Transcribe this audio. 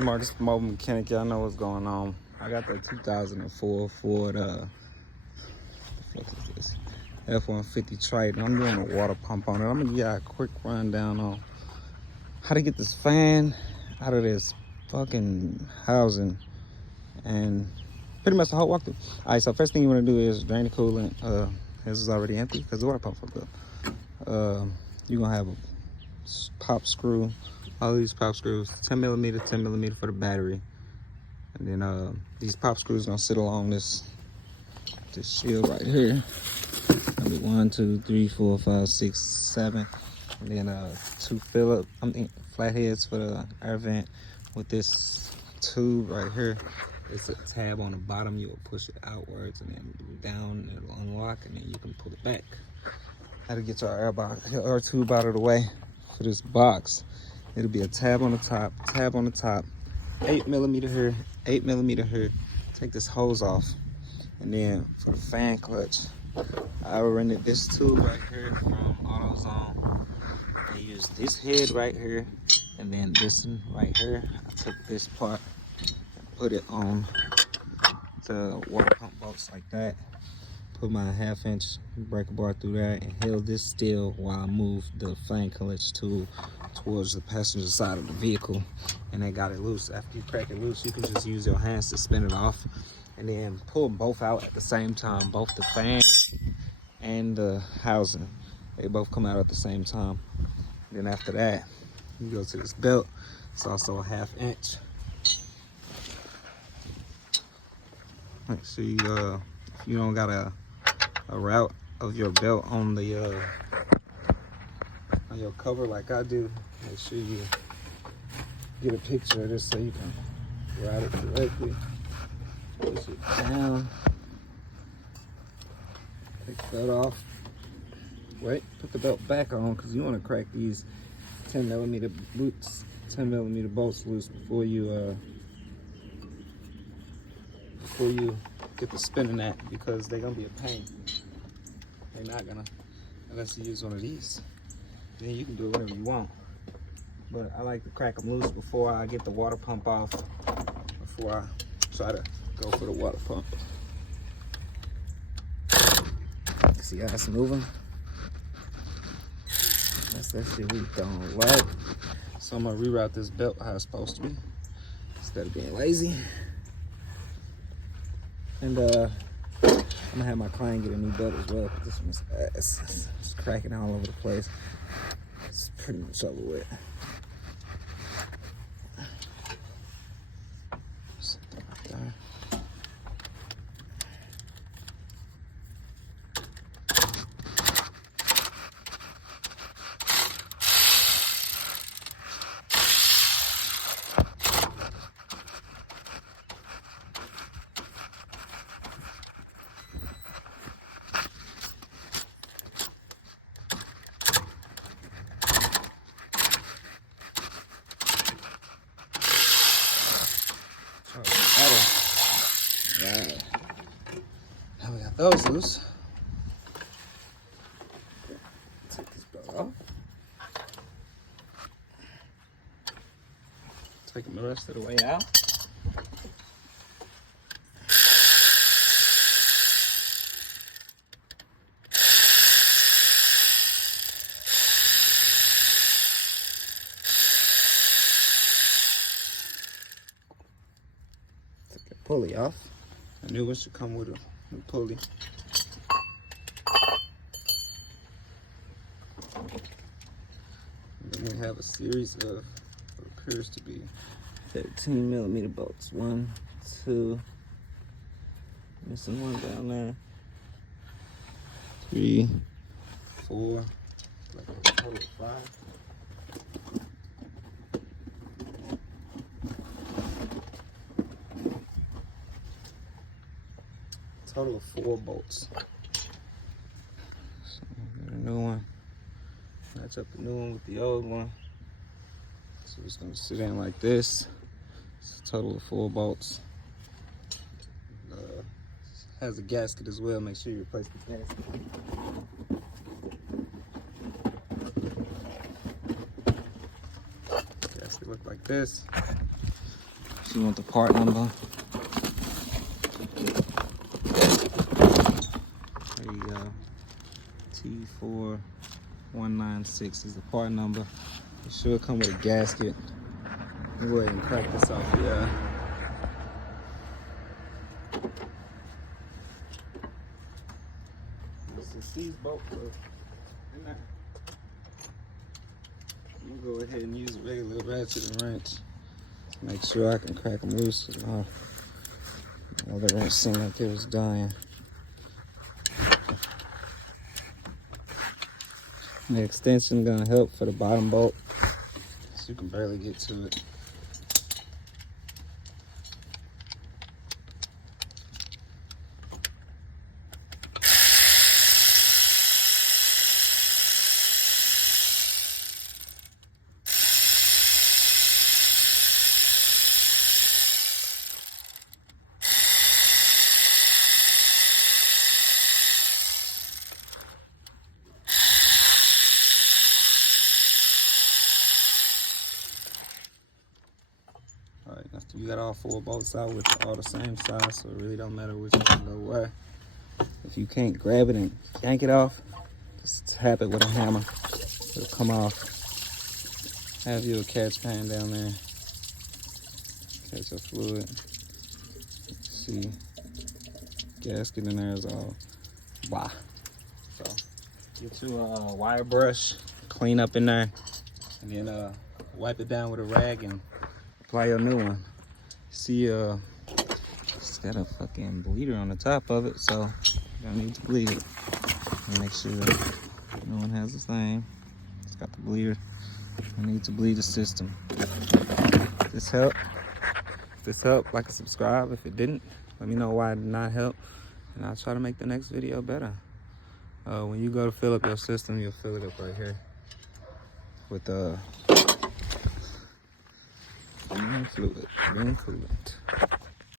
Smartest mobile mechanic, y'all know what's going on. I got the 2004 Ford, what is this? F150 Triton. I'm doing a water pump on it. I'm gonna give y'all a quick rundown on how to get this fan out of this fucking housing and pretty much the whole walkthrough. All right, so first thing you wanna do is drain the coolant. This is already empty because the water pump fucked up. You're gonna have a pop screw. All these pop screws, 10 millimeter for the battery, and then these pop screws gonna sit along this shield right here. Gonna be 1, 2, 3, 4, 5, 6, 7, and then 2 flat heads for the air vent. With this tube right here, it's a tab on the bottom. You will push it outwards and then down. It'll unlock, and then you can pull it back. How to get your air tube out of the way for this box? It'll be a tab on the top, 8 millimeter here, 8 millimeter here. Take this hose off, and then for the fan clutch, I rented this tube right here from AutoZone. I use this head right here, and then this one right here. I took this part and put it on the water pump bolts like that. Put my 1/2-inch breaker bar through that and held this still while I move the fan clutch tool towards the passenger side of the vehicle, and I got it loose. After you crack it loose, you can just use your hands to spin it off, and then pull them both out at the same time. Both the fan and the housing, they both come out at the same time. Then after that, you go to this belt. It's also a 1/2-inch. Make sure you if you don't got a route of your belt on the on your cover like I do, make sure you get a picture of this so you can route it correctly. Push it down, take the belt off. Wait, put the belt back on because you want to crack these 10 millimeter bolts loose before you get the spinning at, because they're gonna be a pain. They're not gonna, unless you use one of these. Then you can do it whatever you want. But I like to crack them loose before I get the water pump off, before I try to go for the water pump. See how it's moving? That's that shit we don't like. So I'm gonna reroute this belt how it's supposed to be, instead of being lazy. And I'm gonna have my client get a new belt as well, because this one's ass. It's cracking all over the place. It's pretty much over with. Something like that. Right. Now we got those loose. Take this belt off. Taking the rest of the way out. Take the pulley off. I knew it should come with a pulley. And then we have a series of what appears to be 13 millimeter bolts. 1, 2, missing one down there. 3, 4, like a total of 5. Total of 4 bolts. So get a new one. Match up the new one with the old one. So it's gonna sit in like this. It's a total of 4 bolts. Has a gasket as well. Make sure you replace the gasket. Gasket look like this. You want the part number? There you go. T4196 is the part number. It should come with a gasket. We'll go ahead and crack this off, yeah. These bolts are I'm gonna go ahead and use a regular ratchet and wrench. Make sure I can crack them loose. The other wrench seemed like it was dying. The extension gonna help for the bottom bolt, so you can barely get to it. Alright, you got all 4 bolts out, which are all the same size, so it really don't matter which one go where. If you can't grab it and yank it off, just tap it with a hammer. It'll come off. Have you a catch pan down there. Catch a fluid. See, gasket in there is all blah. So get you a wire brush, clean up in there, and then wipe it down with a rag and apply your new one. See, it's got a fucking bleeder on the top of it, so you don't need to bleed it. And make sure that no one has the same. It's got the bleeder. I need to bleed the system. If this helped, like and subscribe. If it didn't, let me know why it did not help, and I'll try to make the next video better. When you go to fill up your system, you'll fill it up right here with green fluid, green coolant.